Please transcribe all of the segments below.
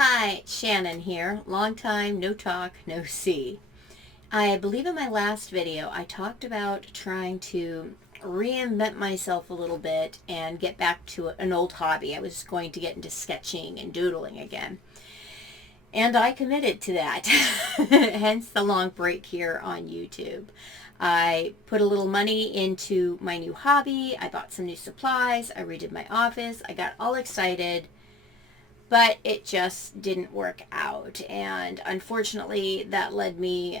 Hi, Shannon here. Long time, no talk, no see. I believe in my last video I talked about trying to reinvent myself a little bit and get back to an old hobby. I was going to get into sketching and doodling again. And I committed to that, hence the long break here on YouTube. I put a little money into my new hobby. I bought some new supplies. I redid my office. I got all excited, but it just didn't work out. And unfortunately, that led me,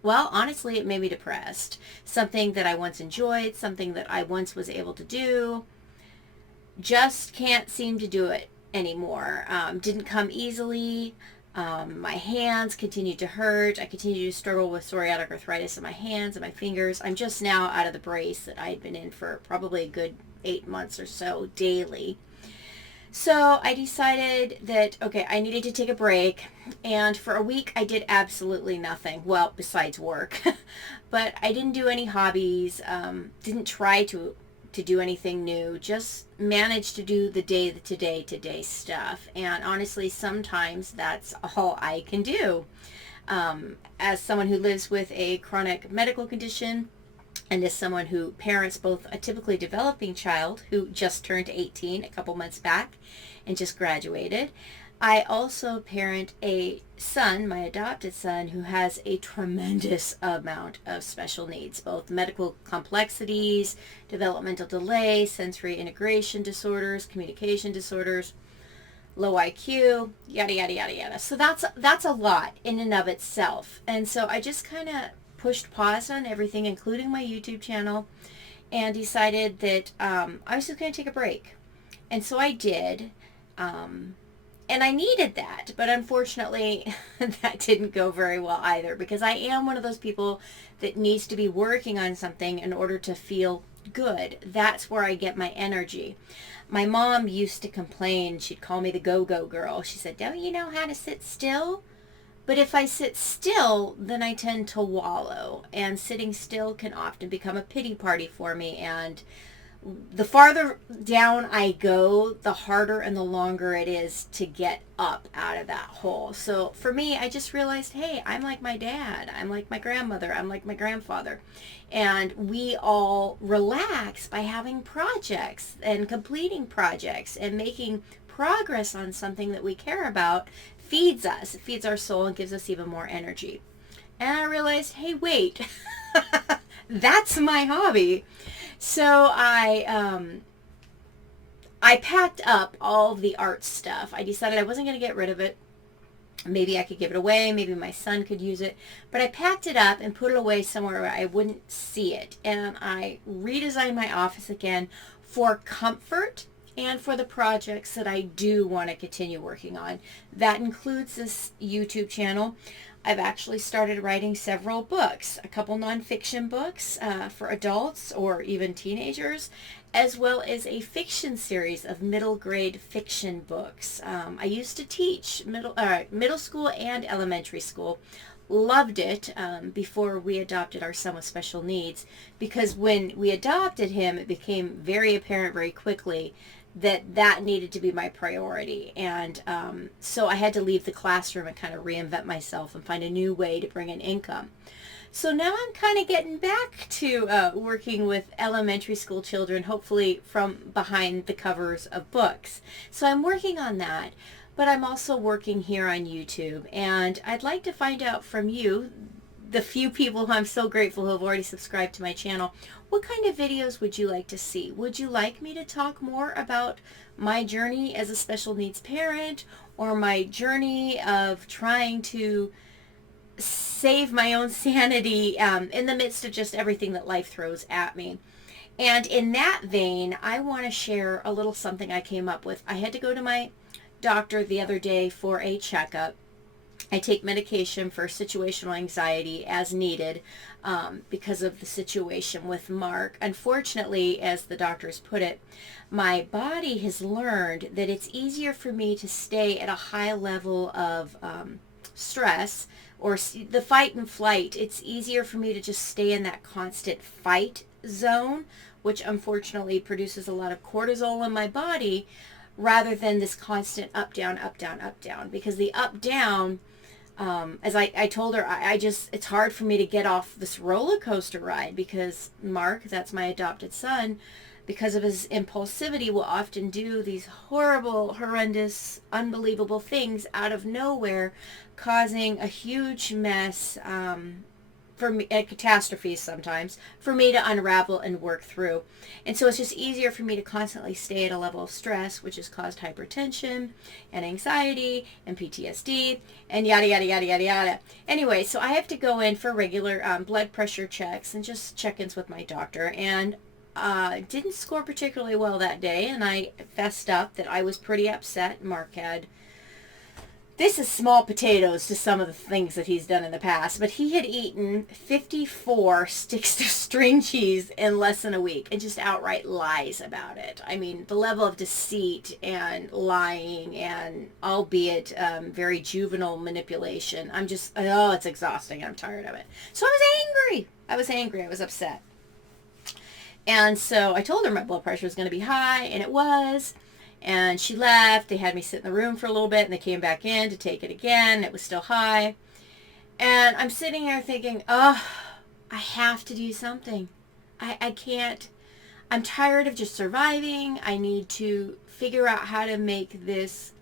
well, honestly, it made me depressed. Something that I once enjoyed, something that I once was able to do, just can't seem to do it anymore. Didn't come easily. My hands continued to hurt. I continued to struggle with psoriatic arthritis in my hands and my fingers. I'm just now out of the brace that I had been in for probably a good 8 months or so daily. So I decided that, okay, I needed to take a break. And for a week, I did absolutely nothing. Well, besides work. But I didn't do any hobbies, didn't try to do anything new, just managed to do the day-to-day stuff. And honestly, sometimes that's all I can do. As someone who lives with a chronic medical condition, and as someone who parents both a typically developing child who just turned 18 a couple months back and just graduated, I also parent a son, my adopted son, who has a tremendous amount of special needs, both medical complexities, developmental delay, sensory integration disorders, communication disorders, low IQ, yada, yada, yada, yada. So that's a lot in and of itself. And so I just kind of pushed pause on everything, including my YouTube channel, and decided that I was just going to take a break. And so I did. And I needed that, but unfortunately that didn't go very well either, because I am one of those people that needs to be working on something in order to feel good. That's where I get my energy. My mom used to complain. She'd call me the go-go girl. She said, "Don't you know how to sit still?" But if I sit still, then I tend to wallow, and sitting still can often become a pity party for me. And the farther down I go, the harder and the longer it is to get up out of that hole. So for me, I just realized, hey, I'm like my dad. I'm like my grandmother. I'm like my grandfather. And we all relax by having projects and completing projects and making progress on something that we care about. Feeds us. It feeds our soul and gives us even more energy. And I realized, hey, wait, that's my hobby. So I packed up all of the art stuff. I decided I wasn't going to get rid of it. Maybe I could give it away. Maybe my son could use it. But I packed it up and put it away somewhere where I wouldn't see it. And I redesigned my office again for comfort and for the projects that I do want to continue working on. That includes this YouTube channel. I've actually started writing several books, a couple nonfiction books for adults or even teenagers, as well as a fiction series of middle grade fiction books. I used to teach middle school and elementary school. Loved it before we adopted our son with special needs, because when we adopted him, it became very apparent very quickly that needed to be my priority. And so I had to leave the classroom and kind of reinvent myself and find a new way to bring in income. So now I'm kind of getting back to working with elementary school children, hopefully from behind the covers of books. So I'm working on that, but I'm also working here on YouTube. And I'd like to find out from you, the few people who I'm so grateful who have already subscribed to my channel, what kind of videos would you like to see? Would you like me to talk more about my journey as a special needs parent, or my journey of trying to save my own sanity in the midst of just everything that life throws at me? And in that vein, I want to share a little something I came up with. I had to go to my doctor the other day for a checkup. I take medication for situational anxiety as needed because of the situation with Mark. Unfortunately, as the doctors put it, my body has learned that it's easier for me to stay at a high level of stress, or the fight and flight. It's easier for me to just stay in that constant fight zone, which unfortunately produces a lot of cortisol in my body, rather than this constant up, down, up, down, up, down. Because the up, down, as I told her, I just, it's hard for me to get off this roller coaster ride because Mark, that's my adopted son, because of his impulsivity, will often do these horrible, horrendous, unbelievable things out of nowhere, causing a huge mess, for me, catastrophes sometimes, for me to unravel and work through. And so it's just easier for me to constantly stay at a level of stress, which has caused hypertension and anxiety and PTSD and yada, yada, yada, yada, yada. Anyway, so I have to go in for regular blood pressure checks and just check-ins with my doctor. And didn't score particularly well that day, and I fessed up that I was pretty upset. Mark had, this is small potatoes to some of the things that he's done in the past, but he had eaten 54 sticks of string cheese in less than a week and just outright lies about it. I mean, the level of deceit and lying and albeit very juvenile manipulation, I'm just, oh, it's exhausting. I'm tired of it. So I was angry. I was upset. And so I told her my blood pressure was going to be high, and it was. And she left. They had me sit in the room for a little bit, and they came back in to take it again. It was still high. And I'm sitting here thinking, oh, I have to do something. I can't. I'm tired of just surviving. I need to figure out how to make this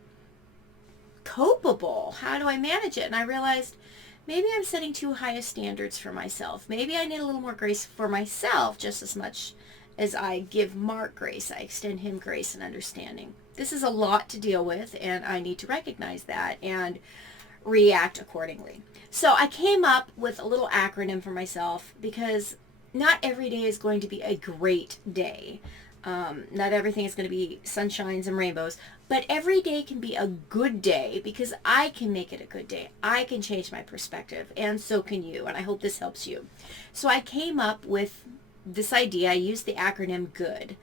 copable. How do I manage it? And I realized maybe I'm setting too high a standards for myself. Maybe I need a little more grace for myself just as much as I give Mark grace. I extend him grace and understanding. This is a lot to deal with, and I need to recognize that and react accordingly. So I came up with a little acronym for myself because not every day is going to be a great day. Not everything is going to be sunshines and rainbows, but every day can be a good day because I can make it a good day. I can change my perspective, and so can you, and I hope this helps you. So I came up with this idea. I used the acronym GOOD,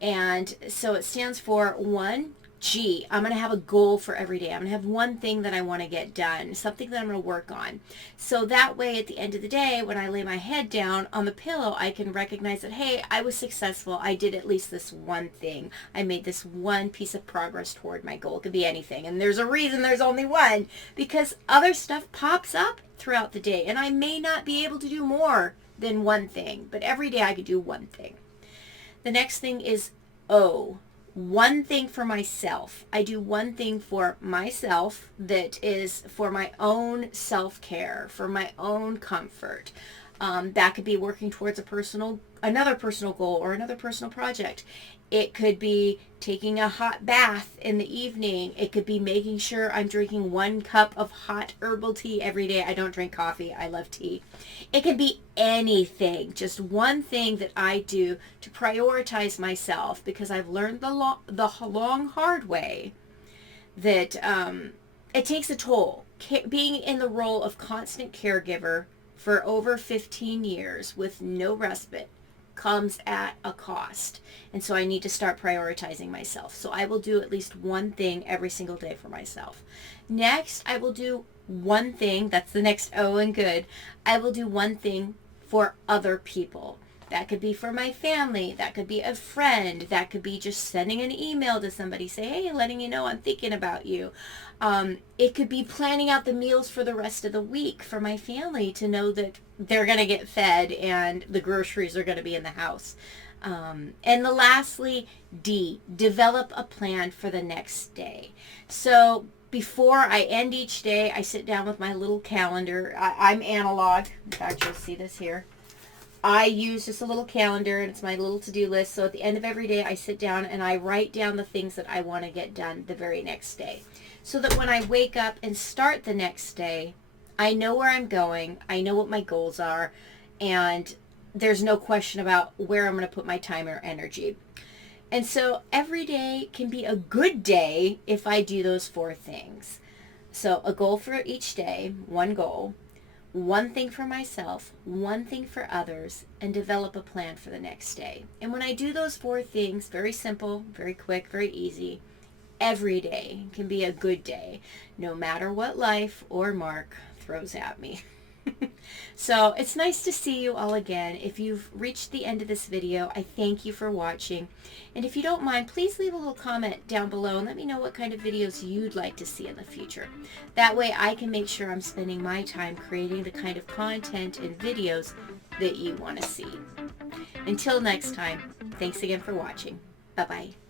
and so it stands for 1, G. I'm going to have a goal for every day. I'm going to have one thing that I want to get done, something that I'm going to work on. So that way, at the end of the day, when I lay my head down on the pillow, I can recognize that, hey, I was successful. I did at least this one thing. I made this one piece of progress toward my goal. It could be anything. And there's a reason there's only one, because other stuff pops up throughout the day, and I may not be able to do more than one thing, but every day I could do one thing. The next thing is O. One thing for myself. I do one thing for myself that is for my own self-care, for my own comfort. That could be working towards another personal goal or another personal project. It could be taking a hot bath in the evening. It could be making sure I'm drinking 1 cup of hot herbal tea every day. I don't drink coffee. I love tea. It can be anything. Just one thing that I do to prioritize myself, because I've learned the long, hard way that it takes a toll. Being in the role of constant caregiver for over 15 years with no respite comes at a cost. And so I need to start prioritizing myself. So I will do at least one thing every single day for myself. Next, I will do one thing. That's the next O in good. I will do one thing for other people. That could be for my family. That could be a friend. That could be just sending an email to somebody, say, hey, letting you know I'm thinking about you. It could be planning out the meals for the rest of the week for my family to know that they're going to get fed and the groceries are going to be in the house. And lastly, D, develop a plan for the next day. So before I end each day, I sit down with my little calendar. I'm analog. In fact, you'll see this here. I use just a little calendar, and it's my little to-do list. So at the end of every day, I sit down and I write down the things that I want to get done the very next day. So that when I wake up and start the next day, I know where I'm going, I know what my goals are, and there's no question about where I'm going to put my time or energy. And so every day can be a good day if I do those 4 things. So a goal for each day, one goal, one thing for myself, one thing for others, and develop a plan for the next day. And when I do those 4 things, very simple, very quick, very easy, every day can be a good day, no matter what life or Mark throws at me. So it's nice to see you all again. If you've reached the end of this video, I thank you for watching. And if you don't mind, please leave a little comment down below and let me know what kind of videos you'd like to see in the future. That way I can make sure I'm spending my time creating the kind of content and videos that you want to see. Until next time, thanks again for watching. Bye-bye.